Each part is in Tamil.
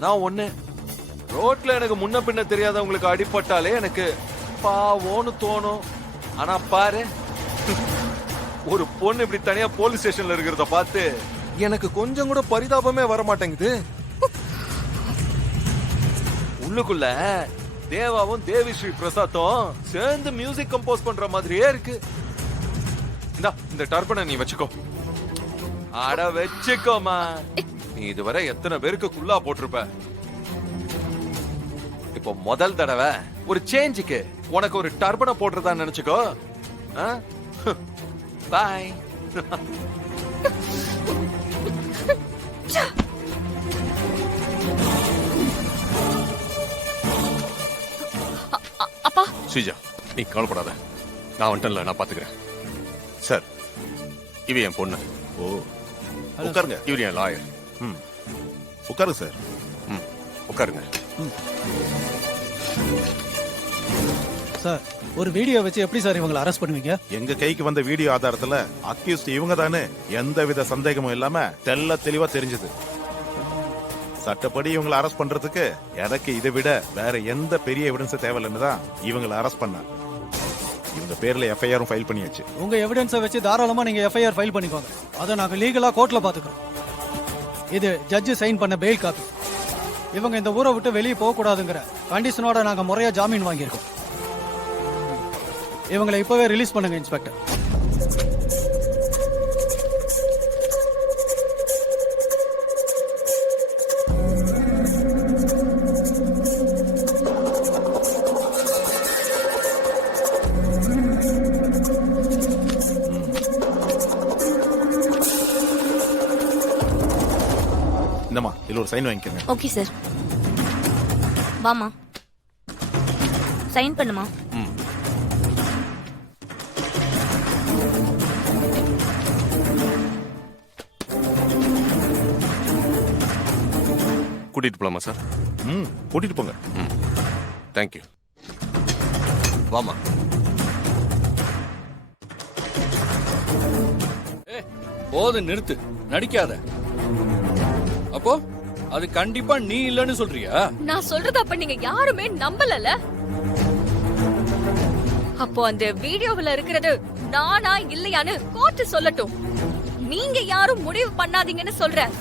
ஆனா ஒண்ணு, ரோட்ல எனக்கு முன்ன பின்ன தெரியாதவங்களுக்கு அடிபட்டாலே எனக்கு பாவோன்னு தோணும். ஆனா பாரு, ஒரு பொண்ணு இப்படி தனியா போலீஸ் ஸ்டேஷன்ல இருக்கிறத பார்த்து எனக்கு கொஞ்சம் கூட பரிதாபமே வர மாட்டேங்குது. உள்ளுக்குள்ள தேவாவும் தேவி ஸ்ரீ பிரசாத்தும் சேர்ந்து மியூசிக் கம்போஸ் பண்ற மாதிரியே இருக்கு. இந்த டர்பனை நீ வச்சுக்கோ. அட வச்சுக்கோமா. நீ இதுவரை எத்தனை பேருக்கு குல்லா போட்டிருப்ப. இப்போ முதல் தடவை ஒரு சேஞ்சுக்கு உனக்கு ஒரு டர்பனை போடுறதா நினைச்சுக்கோ. பாய். அப்பா ஸ்ரீஜா, நீ கவலைப்படாத, நான் வந்துட்டேன்ல, நான் பாத்துக்கிறேன். சார், இவ என் பொண்ணு. ஓ, உட்காருங்க. இவர் என் லாயர். உட்காருங்க சார். உட்காருங்க. சார், ஒரு வீடியோ வச்சு எப்படி சார் இவங்களை அரெஸ்ட் பண்ணுவீங்க? எங்க கைக்கு வந்த வீடியோ ஆதாரத்துல அக்யூஸ்ட் இவங்க தானே எந்தவித சந்தேகமும் இல்லாம தெள்ள தெளிவா தெரிஞ்சது. சட்டப்படி இவங்களை அரெஸ்ட் பண்றதுக்கு எனக்கு இதை விட வேற எந்த பெரிய எவிடன்ஸ் தேவையில்லைன்னு தான் இவங்களை அரெஸ்ட் பண்ண. இவங்க பேர்ல எஃப்ஐஆரும் ஃபைல் பண்ணியாச்சு. உங்க எவிடன்ஸை வச்சு தாராளமா நீங்க எஃப்ஐஆர் ஃபைல் பண்ணிக்கோங்க. அதை நாங்க லீகலா கோர்ட்ல பாத்துக்கிறோம். இது ஜட்ஜ் சைன் பண்ண பெயில் காப்பி. இவங்க இந்த ஊரை விட்டு வெளியே போக கூடாதுங்கிற கண்டிஷனோட நாங்க முறையா ஜாமீன் வாங்கியிருக்கோம். இவங்களை இப்பவே ரிலீஸ் பண்ணுங்க இன்ஸ்பெக்டர். இந்தமா, இதுல ஒரு சைன் வாங்கிக்கோங்க. Okay sir. வாமா, சைன் பண்ணுமா. கூட்டிட்டு போலாமா சார்? கூட்டிட்டு போங்க. தேங்க்யூ. வாமா. போது, நிறுத்து, நடிக்காத. அப்போ அது கண்டிப்பா நீ இல்லன்னு சொல்றியா? நான் சொல்றது அப்ப நீங்க யாருமே நம்பலல. அப்போ அந்த வீடியோவுல இருக்கிறது நானா இல்லையான்னு கோர்ட் சொல்லட்டும். நீங்க யாரும் முடிவு பண்ணாதீங்கன்னு சொல்றேன்.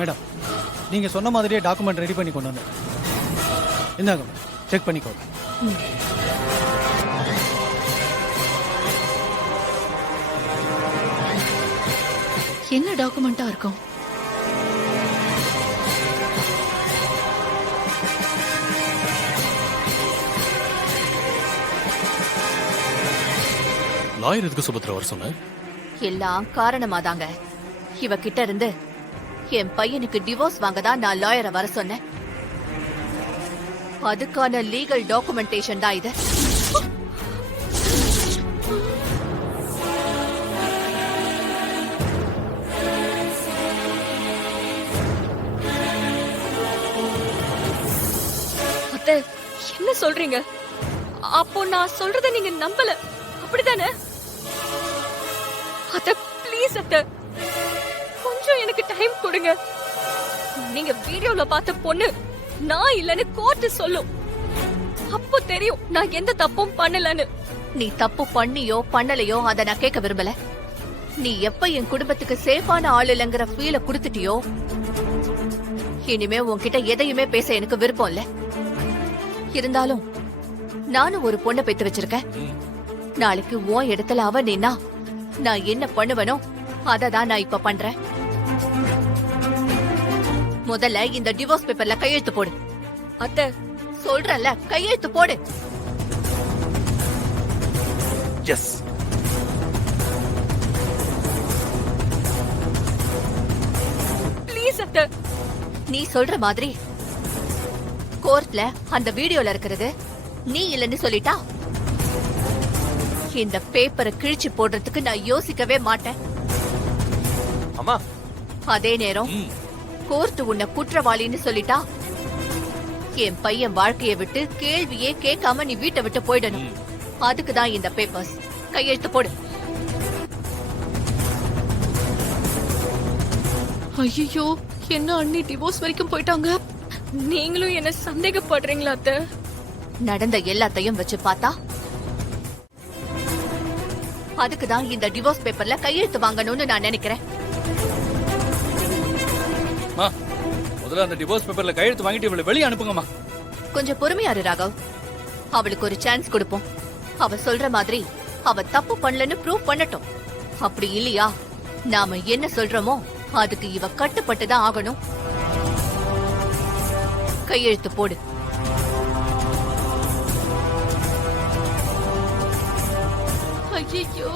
மேடம், நீங்க சொன்ன மாதிரியே டாக்குமெண்ட் ரெடி பண்ணி கொண்டு வந்து இந்தாங்க, செக் பண்ணிக்கோங்க. என்ன டாக்குமெண்டா இருக்கும்? லாயர் எதுக்கு சுபத்ரா வர சொன்ன? எல்லாம் காரணமாதாங்க. இவ கிட்ட இருந்து என் பையனுக்கு டிவோர்ஸ் வாங்க தான் நான் லாயரை வர சொன்னேன். அதுக்கான லீகல் டாக்குமெண்டேஷன் தான் இது. அத்தை, என்ன சொல்றீங்க? அப்போ நான் சொல்றத நீங்க நம்பல, அப்படிதானே? அத்தை ப்ளீஸ் அத்தை, கொஞ்சம் எனக்கு டைம் கொடுங்க. நீங்க வீடியோல பார்த்த பொண்ணு நான் இல்லன்னு கோர்ட் சொல்லும். அப்போ தெரியும் நான் எந்த தப்பும் பண்ணலன்னு. நீ தப்பு பண்ணியோ பண்ணலையோ அத நான் கேட்க விரும்பல. நீ எப்ப என் குடும்பத்துக்கு சேஃபான ஆள் இல்லங்கிற ஃபீல குடுத்துட்டியோ, இனிமே உன்கிட்ட எதையுமே பேச எனக்கு விருப்பம் இல்ல. இருந்தாலும் நானும் ஒரு பொண்ணை பெத்து வச்சிருக்கேன். நாளைக்கு உன் இடத்துல அவ நின்னா நான் என்ன பண்ணுவனோ அததான் நான் இப்ப பண்றேன். முதல்ல இந்த டிவோர்ஸ் பேப்பர்ல கையெழுத்து போடு. அத்தை சொல்றல, கையெழுத்து போடு. எஸ். ப்ளீஸ் அத்தை. நீ சொல்ற மாதிரி கோர்ட்ல அந்த வீடியோல இருக்கிறது நீ இல்லன்னு சொல்லிட்டா இந்த பேப்பரை கிழிச்சு போடுறதுக்கு நான் யோசிக்கவே மாட்டேன். அம்மா அதே நேரம் கோர்ட் உன்னை குற்றவாளின்னு சொல்லிட்டா என் பையன் வாழ்க்கைய விட்டு கேள்வியே கேட்காம நீ வீட்டை விட்டு போயிடணும். அதுக்கு தான் இந்த பேப்பர்ஸ். கையெழுத்து போடு. ஐயோ, என்ன அண்ணி டிவோர்ஸ் வரைக்கும் போயிட்டாங்க? நீங்களும் என்ன சந்தேகப்படுறீங்களா அத்தை? நடந்த எல்லாத்தையும் வச்சு பார்த்தா அதுக்கு தான் இந்த டிவோர்ஸ் பேப்பர்ல கையெழுத்து வாங்கணும்னு நான் நினைக்கிறேன். அம்மா, முதல்ல அந்த டிவோர்ஸ் பேப்பர்ல கையெழுத்து வாங்கிட்டு இவளை வெளியே அனுப்புங்கம்மா. கொஞ்சம் பொறுமையா இரு ராகவ். அவளுக்கு ஒரு சான்ஸ் கொடுப்போம். அவ சொல்ற மாதிரி அவ தப்பு பண்ணலன்னு ப்ரூவ் பண்ணட்டும். அப்படி இல்லையா நாம என்ன சொல்றோமோ அதுக்கு இவ கட்டுப்பட்டு தான் ஆகணும். கையெழுத்து போடு. ஐயோ